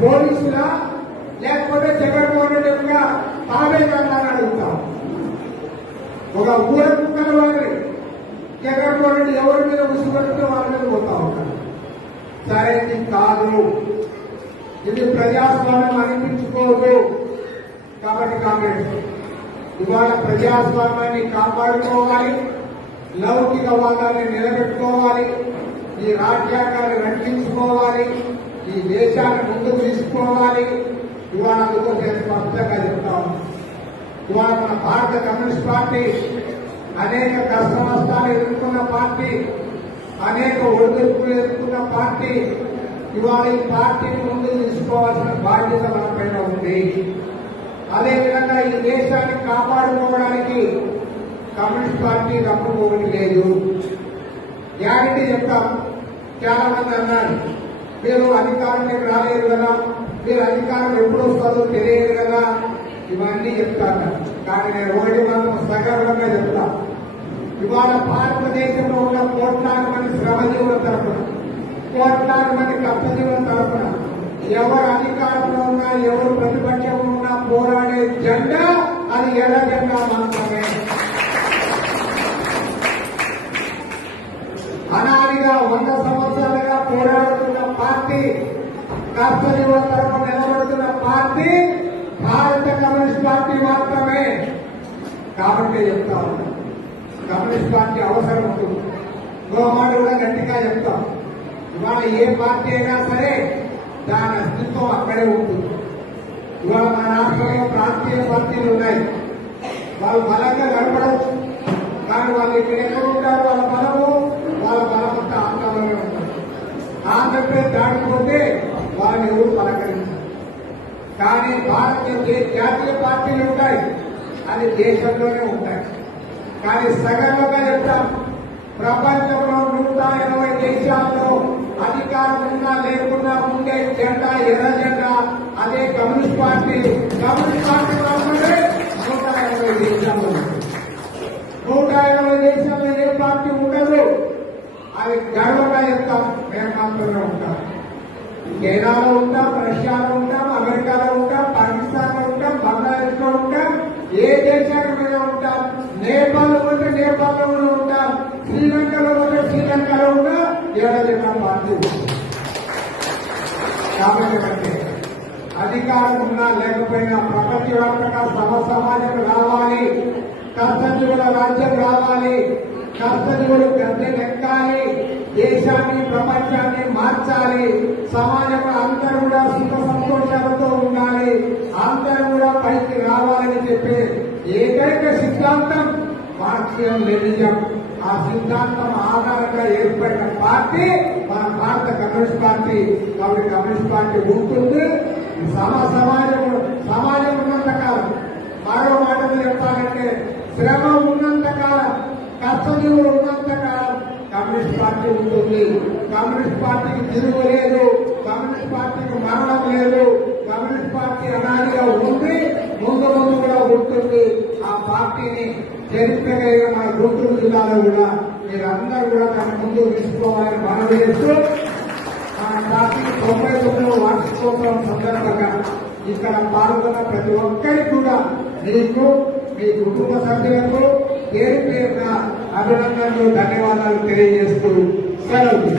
పోలీసులా లేకపోతే జగన్మోహన్ రెడ్డి తామే కాదని అడుగుతా. ఒక ఊర కుక్కల వారి. జగన్మోహన్ రెడ్డి ఎవరి మీద ఉసుకుంటే వారి మీద పోతా ఉంటారు. సరే కాదు. ఇది ప్రజాస్వామ్యం అనిపించుకోదు. కాబట్టి కాంగ్రెస్. ఇవాళ ప్రజాస్వామ్యాన్ని కాపాడుకోవాలి. లౌకిక వాదాన్ని నిలబెట్టుకోవాలి. ఈ రాజ్యాంగాన్ని రక్షించుకోవాలి. ఈ దేశాన్ని ముందుకు తీసుకోవాలి. ఇవాళ అందుకో నేను స్పష్టంగా చెప్తాం ఇవాళ మన భారత కమ్యూనిస్ట్ పార్టీ అనేక కష్ట నష్టాలు ఎదుర్కొన్న పార్టీ అనేక ఒడిదుడుకులు ఎదుర్కొన్న పార్టీ ఇవాళ ఈ పార్టీని ముందుకు తీసుకోవాల్సిన బాధ్యత మన పైన ఉంది. అదేవిధంగా ఈ దేశాన్ని కాపాడుకోవడానికి కమ్యూనిస్ట్ పార్టీ తప్పుకోవడం లేదు. గ్యారంటీ చెప్తాం. చాలా మంది అన్నారు మీరు అధికారంలోకి రాలేరు కదా మీరు అధికారం ఎప్పుడు వస్తుందో తెలియదు కదా ఇవన్నీ చెప్తాను. కానీ నేను ఒకటి మాత్రం సగర్వంగా చెప్తా. ఇవాళ భారతదేశంలో ఉన్న కోట్లాది మంది శ్రమజీవుల తరఫున కోట్లాది మంది కష్టజీవుల తరఫున ఎవరు పార్టీ కష్టజీవుల తరపున నిలబడుతున్న పార్టీ భారత కమ్యూనిస్ట్ పార్టీ మాత్రమే. కాబట్టి చెప్తా కమ్యూనిస్ట్ పార్టీ అవసరం ఉంటుంది. గోమాడు కూడా గట్టిగా చెప్తాం. ఇవాళ ఏ పార్టీ అయినా సరే దాని అస్తిత్వం అక్కడే ఉంటుంది. ఇవాళ మన రాష్ట్రంలో ప్రాంతీయ పార్టీలు ఉన్నాయి. వాళ్ళు బలంగా కనపడవచ్చు. కానీ వాళ్ళు ఇక్కడ కానీ భారతీయ జాతీయ పార్టీలు ఉంటాయి. అది దేశంలోనే ఉంటాయి. కానీ సగంగా చెప్తాం ప్రపంచంలో నూట ఇరవై దేశాల్లో అధికారం ఉన్నా లేకుండా ఉండే జెండా ఎర్ర జెండా అదే కమ్యూనిస్ట్ పార్టీ. కమ్యూనిస్ట్ పార్టీ మాత్రమే నూట ఇరవై దేశాల్లో నూట ఇరవై దేశాల్లో ఏ పార్టీ ఉండదు. అది గర్వంగా చెప్తాం. మేము మాత్రమే ఉంటాం. చైనాలో ఉంటాం రష్యాలో ఉంటాం ఉంటాం నేపాల్ ఉంటే నేపాల్లో కూడా ఉంటాం శ్రీలంకలో ఉంటే శ్రీలంకలో ఉంటాం ఏడాదిగా పార్టీ కాబట్టి అంటే అధికారం ఉన్నా లేకపోయినా ప్రపంచవ్యాప్తంగా సమ సమాజం రావాలి కర్తవ్యుల రాజ్యం రావాలి కర్తవ్యులు గద్దెనెక్కాలి దేశాన్ని ప్రపంచాన్ని మార్చాలి సమాజంలో అందరూ కూడా సుఖ సంతోషాలతో ఉండాలి అందరూ కూడా పైకి రావాలని చెప్పే ఏకైక సిద్ధాంతం మార్క్సియం లెనిజం ఆ సిద్ధాంతం ఆధారంగా ఏర్పడిన పార్టీ మన భారత కమ్యూనిస్ట్ పార్టీ. కాబట్టి కమ్యూనిస్ట్ పార్టీ ఉంటుంది సమ సమాజం సమాజం ఉన్నంత కాలం. మరో మాటలు చెప్పాలంటే శ్రమ ఉన్నంత కాలం కష్టజీవులు ఉన్నంత కాలం కమ్యూనిస్ట్ పార్టీ ఉంటుంది. కమ్యూనిస్ట్ పార్టీకి తిరుగులేదు. కమ్యూనిస్ట్ పార్టీకి మరణం లేదు. కమ్యూనిస్ట్ పార్టీ అనాదిగా ఉంది ముందు ముందు కూడా ఉంటుంది. ఆ పార్టీని చరిత్రగా మన గుంటూరు జిల్లాలో కూడా మీరందరూ కూడా తన ముందు తీసుకోవాలని మనవి చేస్తూ మన పార్టీ తొంభై తొమ్మిది వార్షికోత్సవం సందర్భంగా ఇక్కడ పాల్గొన్న ప్రతి ఒక్కరికి కూడా మీకు మీ కుటుంబ సభ్యులకు పేరు పేరున అభినందనలు ధన్యవాదాలు తెలియజేస్తూ సెలవు.